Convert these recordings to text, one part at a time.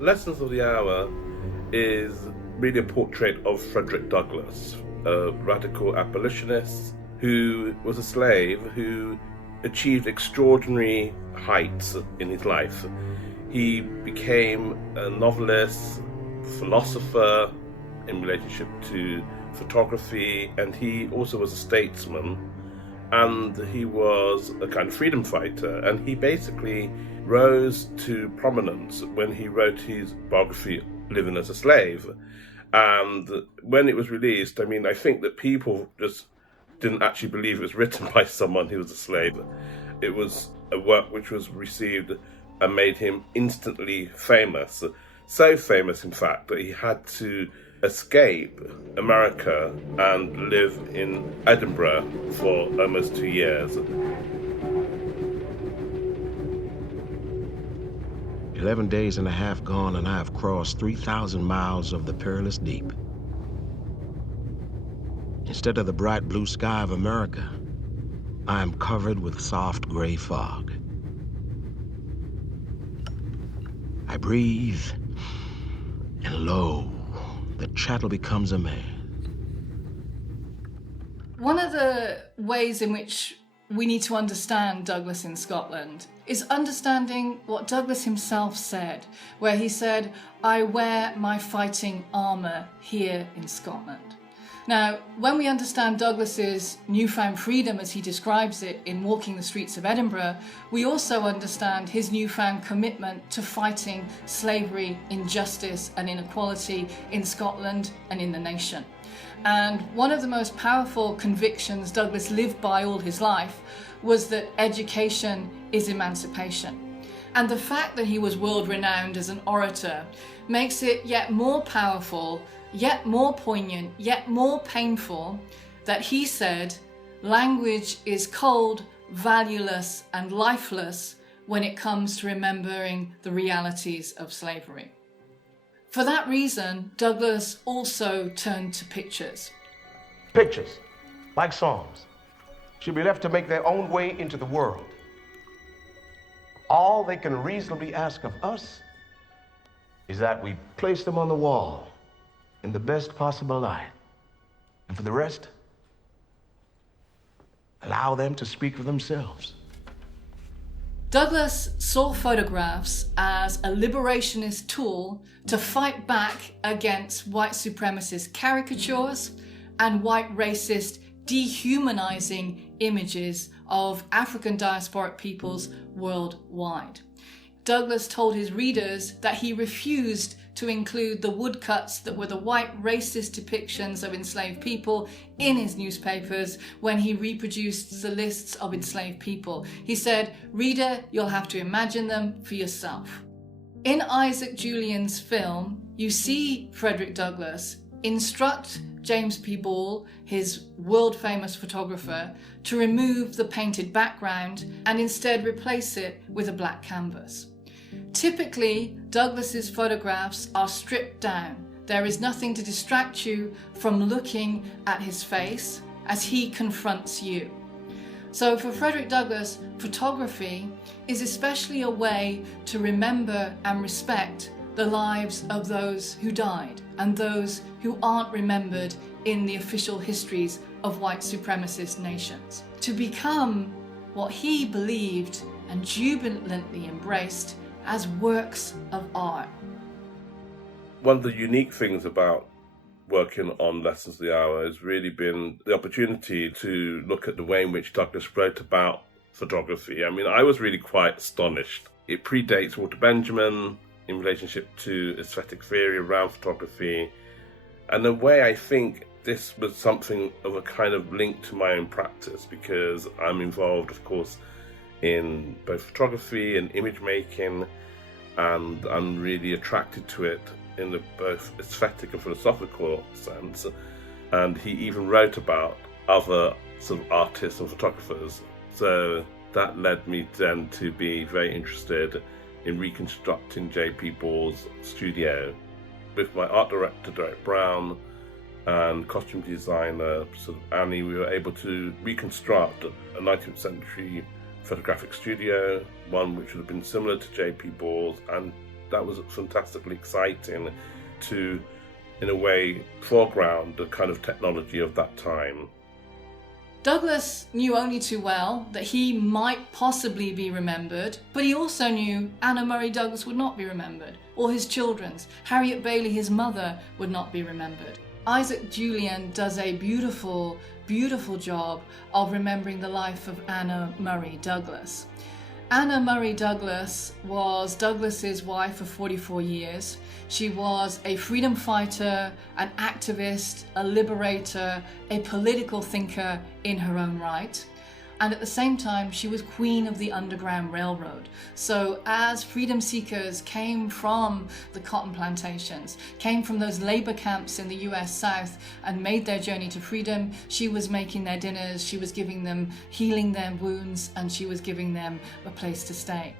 Lessons of the Hour is really a portrait of Frederick Douglass, a radical abolitionist who was a slave who achieved extraordinary heights in his life. He became a novelist, philosopher in relationship to photography, and he also was a statesman, and he was a kind of freedom fighter, and he basically rose to prominence when he wrote his biography, Living as a Slave. And when it was released, I think that people just didn't actually believe it was written by someone who was a slave. It was a work which was received and made him instantly famous. So famous, in fact, that he had to escape America and live in Edinburgh for almost 2 years. 11 days and a half gone, and I have crossed 3,000 miles of the perilous deep. Instead of the bright blue sky of America, I am covered with soft gray fog. I breathe, and lo, the chattel becomes a man. One of the ways in which we need to understand Douglass in Scotland is understanding what Douglass himself said, where he said, "I wear my fighting armour here in Scotland." Now, when we understand Douglass's newfound freedom as he describes it in Walking the Streets of Edinburgh, we also understand his newfound commitment to fighting slavery, injustice and inequality in Scotland and in the nation. And one of the most powerful convictions Douglass lived by all his life was that education is emancipation. And the fact that he was world-renowned as an orator makes it yet more powerful, yet more poignant, yet more painful that he said, "Language is cold, valueless and lifeless when it comes to remembering the realities of slavery." For that reason, Douglass also turned to pictures. Pictures, like songs, should be left to make their own way into the world. All they can reasonably ask of us is that we place them on the wall in the best possible light. And for the rest, allow them to speak for themselves. Douglass saw photographs as a liberationist tool to fight back against white supremacist caricatures and white racist dehumanizing images of African diasporic peoples worldwide. Douglass told his readers that he refused to include the woodcuts that were the white racist depictions of enslaved people in his newspapers when he reproduced the lists of enslaved people. He said, "Reader, you'll have to imagine them for yourself." In Isaac Julien's film, you see Frederick Douglass instruct James P. Ball, his world-famous photographer, to remove the painted background and instead replace it with a black canvas. Typically, Douglass's photographs are stripped down. There is nothing to distract you from looking at his face as he confronts you. So for Frederick Douglass, photography is especially a way to remember and respect the lives of those who died and those who aren't remembered in the official histories of white supremacist nations. To become what he believed and jubilantly embraced as works of art. One of the unique things about working on Lessons of the Hour has really been the opportunity to look at the way in which Douglass wrote about photography. I was really quite astonished. It predates Walter Benjamin in relationship to aesthetic theory around photography. And in a way, I think this was something of a kind of link to my own practice, because I'm involved, of course, in both photography and image making, and I'm really attracted to it in the both aesthetic and philosophical sense. And he even wrote about other sort of artists and photographers. So that led me then to be very interested in reconstructing J.P. Ball's studio. With my art director, Derek Brown, and costume designer, sort of Annie, we were able to reconstruct a 19th century photographic studio, one which would have been similar to J.P. Ball's and that was fantastically exciting to, in a way, foreground the kind of technology of that time. Douglass knew only too well that he might possibly be remembered, but he also knew Anna Murray Douglass would not be remembered, or his children's. Harriet Bailey, his mother, would not be remembered. Isaac Julien does a beautiful, beautiful job of remembering the life of Anna Murray Douglass. Anna Murray Douglass was Douglass's wife for 44 years. She was a freedom fighter, an activist, a liberator, a political thinker in her own right. And at the same time, she was queen of the Underground Railroad. So as freedom seekers came from the cotton plantations, came from those labor camps in the US South and made their journey to freedom, she was making their dinners, she was giving them, healing their wounds, and she was giving them a place to stay.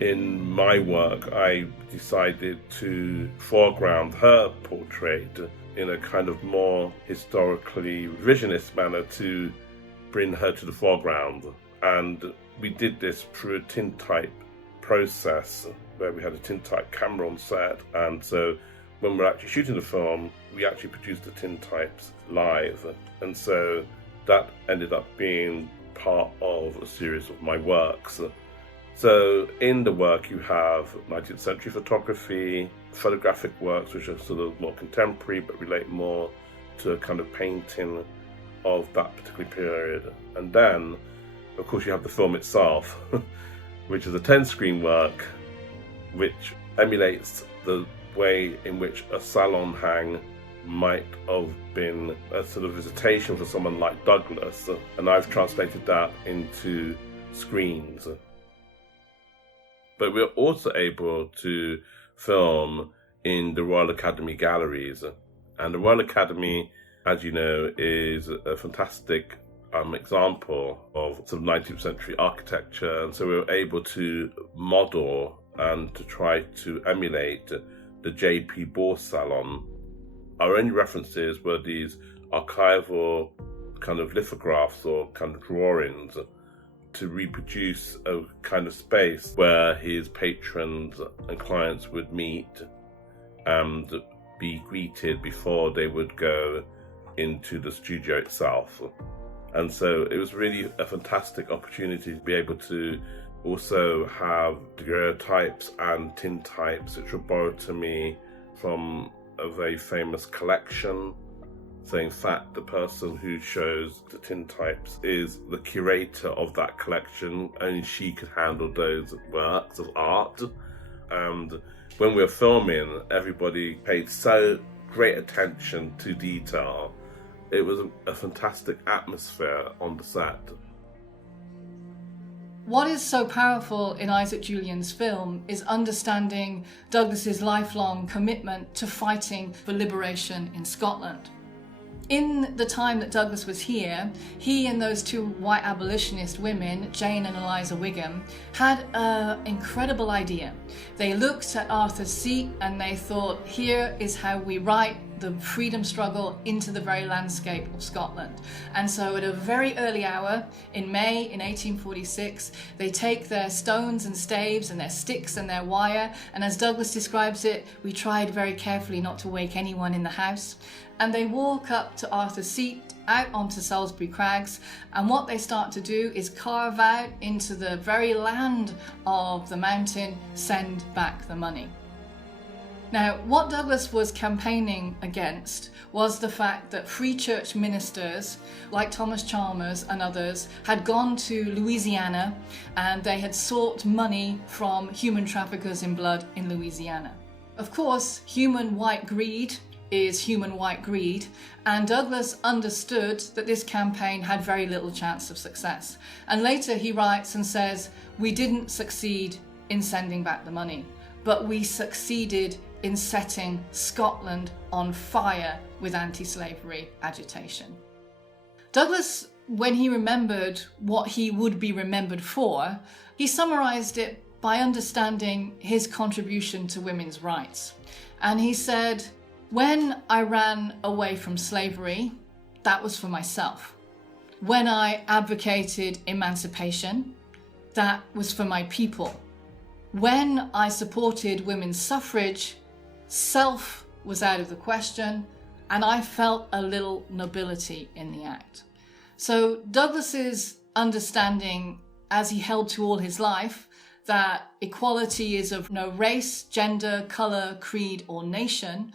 In my work, I decided to foreground her portrait in a kind of more historically revisionist manner to bring her to the foreground. And we did this through a tintype process where we had a tintype camera on set, and so when we're actually shooting the film, we actually produced the tintypes live, and so that ended up being part of a series of my works. So in the work you have 19th century photography, photographic works which are sort of more contemporary but relate more to a kind of painting of that particular period. And then, of course, you have the film itself, which is a 10-screen work, which emulates the way in which a salon hang might have been a sort of visitation for someone like Douglass, and I've translated that into screens. But we're also able to film in the Royal Academy galleries, and the Royal Academy, as you know, is a fantastic example of sort of 19th century architecture, and so we were able to model and to try to emulate the J.P. Ball Salon. Our only references were these archival kind of lithographs or kind of drawings to reproduce a kind of space where his patrons and clients would meet and be greeted before they would go into the studio itself. And so it was really a fantastic opportunity to be able to also have daguerreotypes and tintypes which were borrowed to me from a very famous collection. So in fact, the person who shows the tintypes is the curator of that collection. Only she could handle those works of art. And when we were filming, everybody paid so great attention to detail. It was a fantastic atmosphere on the set. What is so powerful in Isaac Julien's film is understanding Douglass's lifelong commitment to fighting for liberation in Scotland. In the time that Douglass was here, he and those two white abolitionist women, Jane and Eliza Wigham, had an incredible idea. They looked at Arthur's Seat and they thought, here is how we write the freedom struggle into the very landscape of Scotland. And so at a very early hour in May in 1846, they take their stones and staves and their sticks and their wire, and as Douglass describes it, we tried very carefully not to wake anyone in the house, and they walk up to Arthur's Seat, out onto Salisbury Crags, and what they start to do is carve out into the very land of the mountain, send back the money. Now, what Douglass was campaigning against was the fact that free church ministers, like Thomas Chalmers and others, had gone to Louisiana and they had sought money from human traffickers in blood in Louisiana. Of course, human white greed is human white greed, and Douglass understood that this campaign had very little chance of success. And later he writes and says, "We didn't succeed in sending back the money, but we succeeded in setting Scotland on fire with anti-slavery agitation." Douglass, when he remembered what he would be remembered for, he summarized it by understanding his contribution to women's rights. And he said, "When I ran away from slavery, that was for myself. When I advocated emancipation, that was for my people. When I supported women's suffrage, self was out of the question, and I felt a little nobility in the act. So Douglass's understanding, as he held to all his life, that equality is of no race, gender, colour, creed or nation,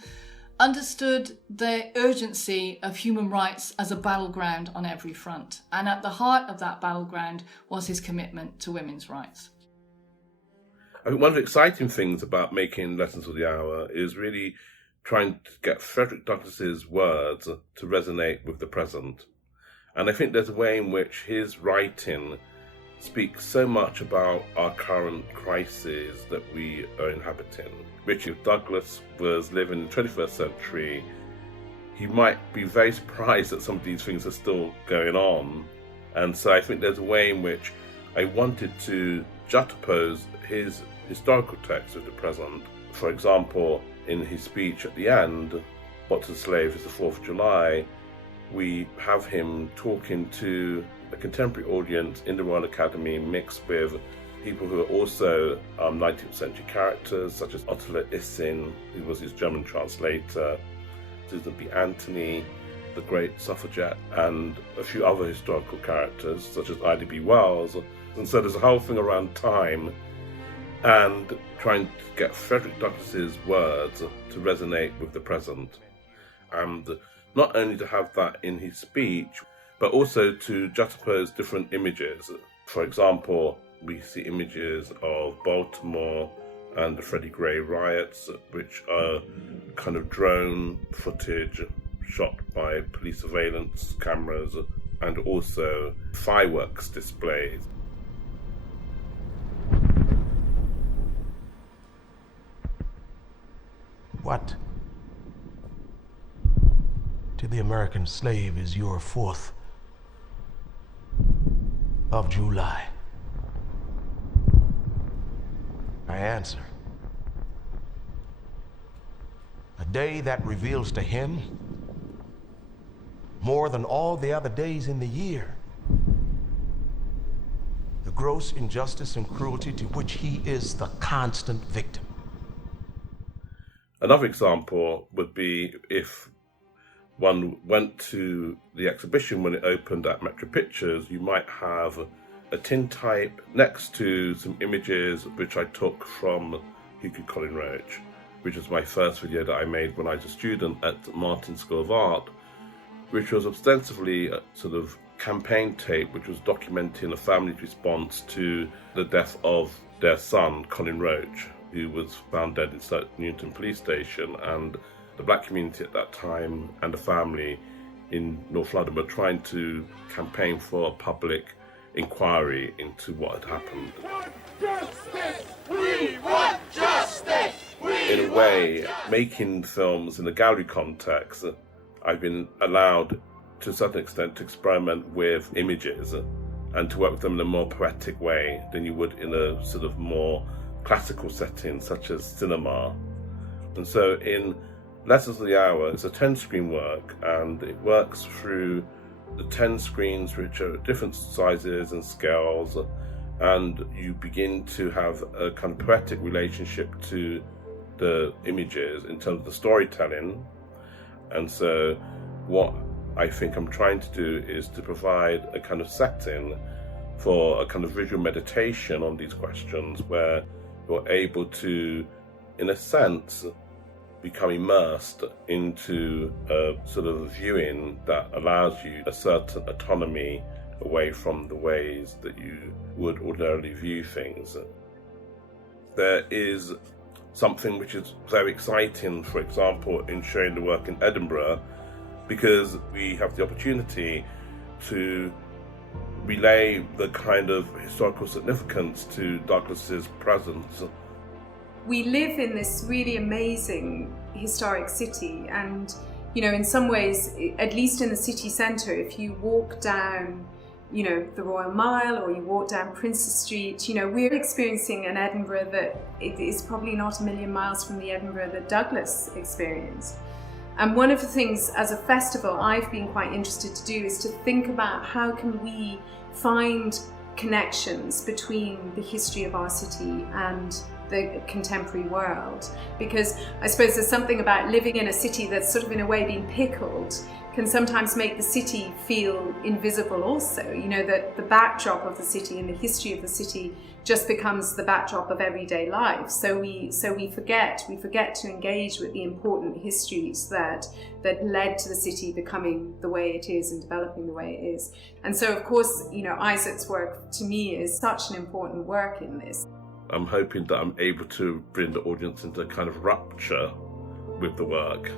understood the urgency of human rights as a battleground on every front. And at the heart of that battleground was his commitment to women's rights. I think one of the exciting things about making Lessons of the Hour is really trying to get Frederick Douglass's words to resonate with the present. And I think there's a way in which his writing speaks so much about our current crises that we are inhabiting. Richard Douglass was living in the 21st century. He might be very surprised that some of these things are still going on. And so I think there's a way in which I wanted to juxtapose his historical text with the present. For example, in his speech at the end, What's a Slave is the 4th of July, we have him talking to a contemporary audience in the Royal Academy mixed with people who are also 19th century characters, such as Otto Issing, who was his German translator, Susan B. Anthony, the great suffragette, and a few other historical characters, such as Ida B. Wells. And so there's a whole thing around time and trying to get Frederick Douglass's words to resonate with the present. And not only to have that in his speech, but also to juxtapose different images. For example, we see images of Baltimore and the Freddie Gray riots, which are kind of drone footage shot by police surveillance cameras, and also fireworks displays. What to the American slave is your 4th of July? I answer, a day that reveals to him more than all the other days in the year the gross injustice and cruelty to which he is the constant victim. Another example would be if one went to the exhibition when it opened at Metro Pictures, you might have a tintype next to some images which I took from Hugo Colin Roach, which was my first video that I made when I was a student at Martin School of Art, which was ostensibly a sort of campaign tape which was documenting a family's response to the death of their son, Colin Roach, who was found dead in Stoke Newington police station. And the black community at that time and the family in North London were trying to campaign for a public inquiry into what had happened. Justice! We want justice! In a way, making films in a gallery context, I've been allowed to a certain extent to experiment with images and to work with them in a more poetic way than you would in a sort of more classical setting such as cinema. And so in Lessons of the Hour, it's a 10-screen work, and it works through the 10 screens which are different sizes and scales, and you begin to have a kind of poetic relationship to the images in terms of the storytelling. And so what I think I'm trying to do is to provide a kind of setting for a kind of visual meditation on these questions, where you're able to, in a sense, become immersed into a sort of viewing that allows you a certain autonomy away from the ways that you would ordinarily view things. There is something which is very exciting, for example, in showing the work in Edinburgh, because we have the opportunity to relay the kind of historical significance to Douglass's presence. We live in this really amazing historic city, and in some ways, at least in the city centre, if you walk down the Royal Mile or you walk down Princes Street, we're experiencing an Edinburgh that is probably not a million miles from the Edinburgh that Douglass experienced. And one of the things as a festival I've been quite interested to do is to think about how can we find connections between the history of our city and the contemporary world. Because I suppose there's something about living in a city that's sort of in a way been pickled can sometimes make the city feel invisible also. You know, that the backdrop of the city and the history of the city just becomes the backdrop of everyday life. So we forget to engage with the important histories that led to the city becoming the way it is and developing the way it is. And so, of course, you know, Isaac's work to me is such an important work in this. I'm hoping that I'm able to bring the audience into a kind of rapture with the work